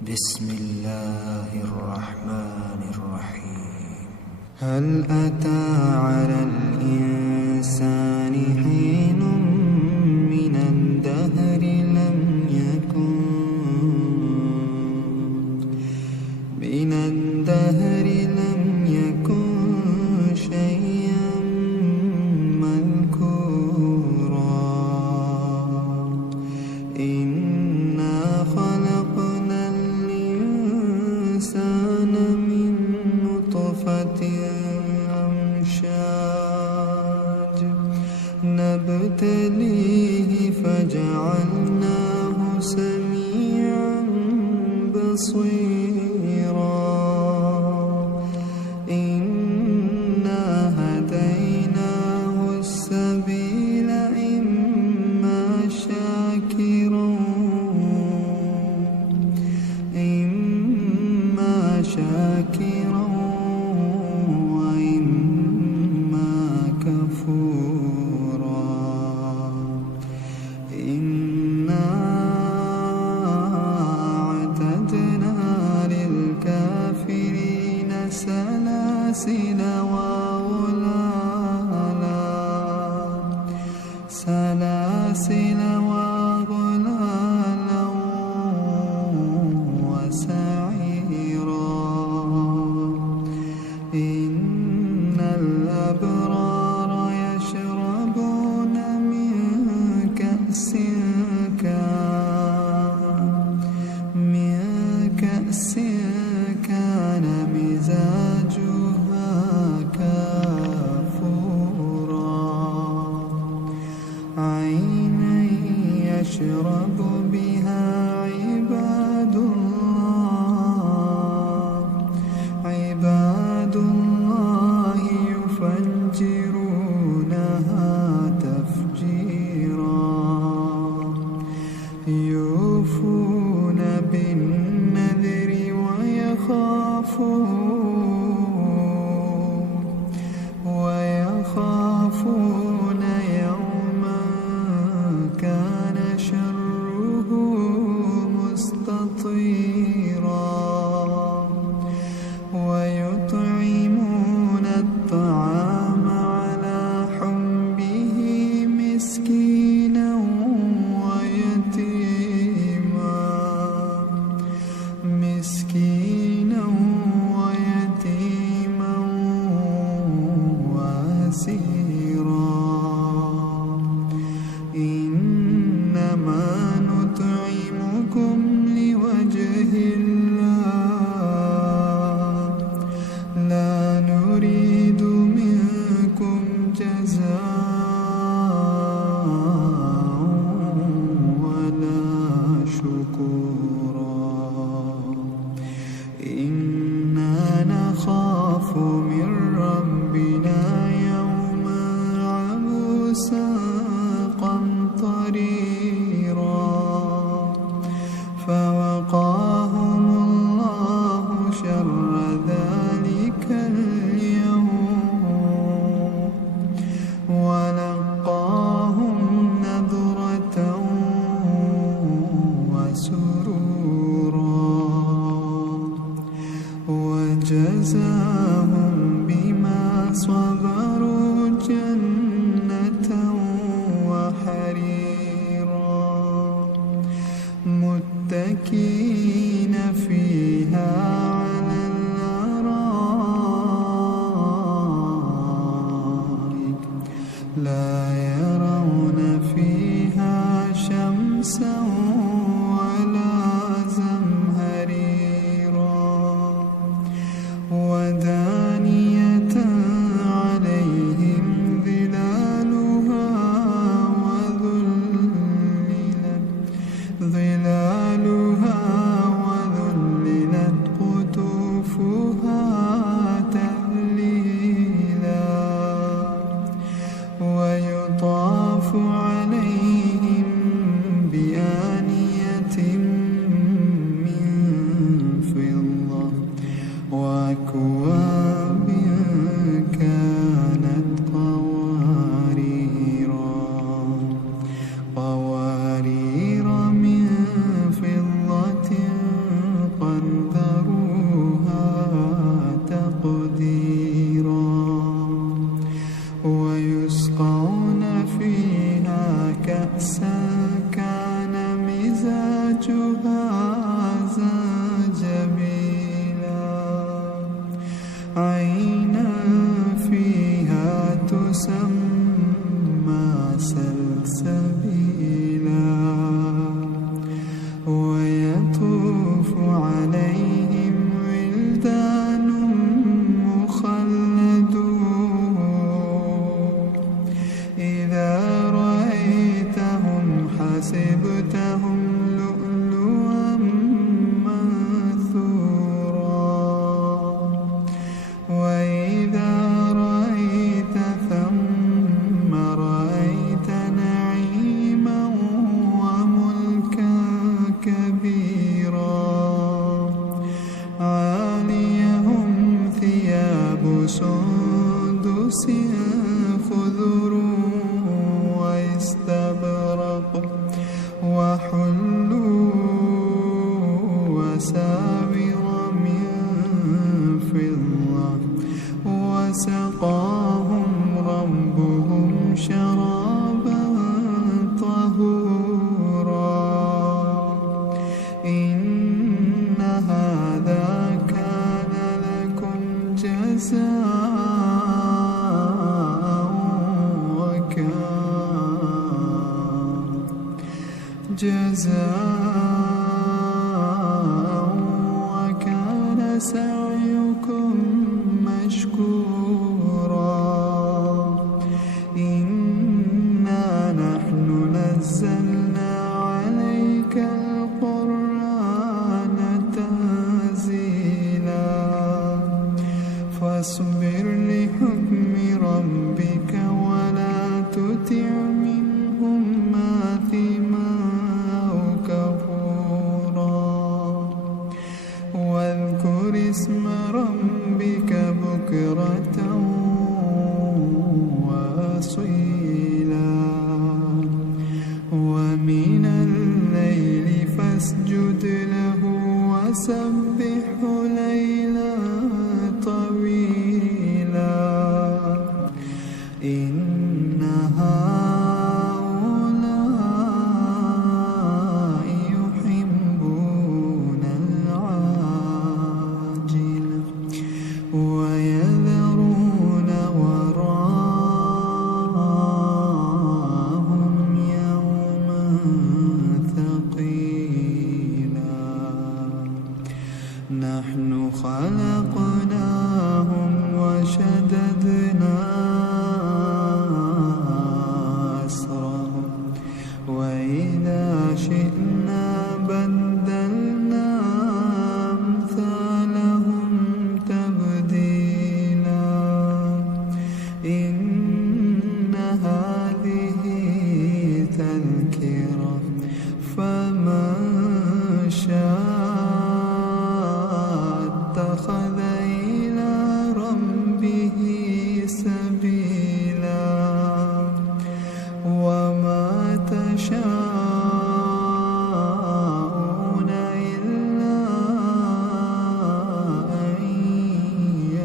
بسم الله الرحمن الرحيم. هل أتى على الإنسان حين من الدهر لم يكن شيئا مذكورا. إنا خلقنا الإنسان من نطفة أمشاج نبتليه فجعلناه سميعا بصيرا. إنا هديناه السبيل إما شاكرا وإما كفورا. إنا أعتدنا للكافرين سلاسل وغلالا وسعيرا. إن الأبرار يشربون من كأس كان مزاجها كافورا. عينا يشرب بها عباد الله يفجرونها تفجيرا. يوفون بالنذر ويخافون يوما كان شره مستطيرا. ويطعمون الطعام على حبه مسكينا ويتيما وأسيرا. إنما نطعمكم لوجه الله لا نريد منكم جزاء ولا شكورا. إنا نخاف من ربنا يوما عبوسا قمطريرا. فوقاهم الله شر ذلك اليوم ولقاهم نضرة وسرورا. وجزاهم بما صبروا جنة وحريرا. متكئين فيها على الأرائك لا يرون فيها شمسا ولا زمهريرا. ودانية عليهم ظلالها وذللت وساور من فضة وسقاهم ربهم شرابا طهورا إن هذا كان لكم جزاء وكان سعيكم مشكورا إنا نحن نزلنا عليك القرآن تنزيلا فاصبر لحكم ربك ولا تطع منهم آثما أو كفورا واذكر اسم ربك بكرة وأصيلا ومن الليل فاسجد له وسبحه ليلا طويلا إن هؤلاء يحبون العاجلة ويذرون وراءهم يوما ثقيلا نحن خلقناهم وشددنا أسرهم وإذا شئنا